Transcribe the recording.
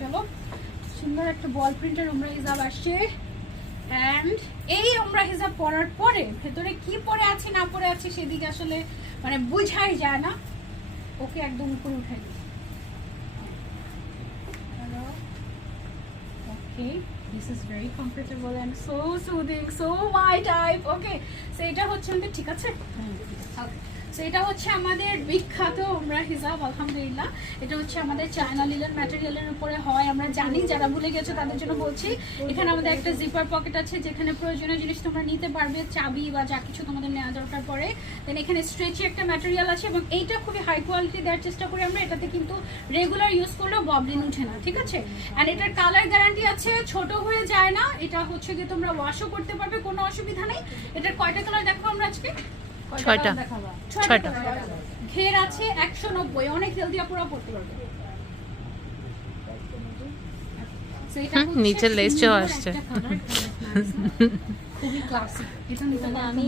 চলো সুন্দর একটা বল প্রিন্টের উমরা হিজাব আসছে। অ্যান্ড এই উমরা হিজাব পরার পরে ভেতরে কি পরে আছি না পরে আছি সেদিকে আসলে মানে বুঝাই যায় না। ওকে একদম উপরে উঠাই দিই। Hello, okay, this is very comfortable and so soothing, so my type. Okay, so এটা হচ্ছে আমাদের, ঠিক আছে। ওকে, সো এটা হচ্ছে আমাদের বিখ্যাত উমরা হিজাব। আলহামদুলিল্লাহ, এটা হচ্ছে আমাদের চায়না লিলেন ম্যাটেরিয়ালের উপরে হয়, আমরা জানি। যারা ভুলে গেছো তাদের জন্য বলছি, এখানে আমাদের একটা জিপার পকেট আছে যেখানে প্রয়োজনীয় জিনিস তোমরা নিতে পারবে, চাবি বা যা কিছু তোমাদের নেওয়া দরকার পড়ে। দেন এখানে স্ট্রেচি একটা ম্যাটেরিয়াল আছে এবং এইটা খুবই হাই কোয়ালিটি দেওয়ার চেষ্টা করি আমরা। এটাতে কিন্তু রেগুলার ইউজ করলেও ববলিন উঠে না, ঠিক আছে। অ্যান্ড এটার কালার গ্যারান্টি আছে, ছোট হয়ে যায় না। এটা হচ্ছে কি তোমরা ওয়াশও করতে পারবে, কোনো অসুবিধা নেই। এটার কয়টা কালার দেখো আমরা আজকে? 6টা। ঘের আছে 190, অনেক হেলদি আপুরা পড়তে পারবে। নিচে লেসও আসছে। খুবই ক্লাসিক, এটা নিতে আমি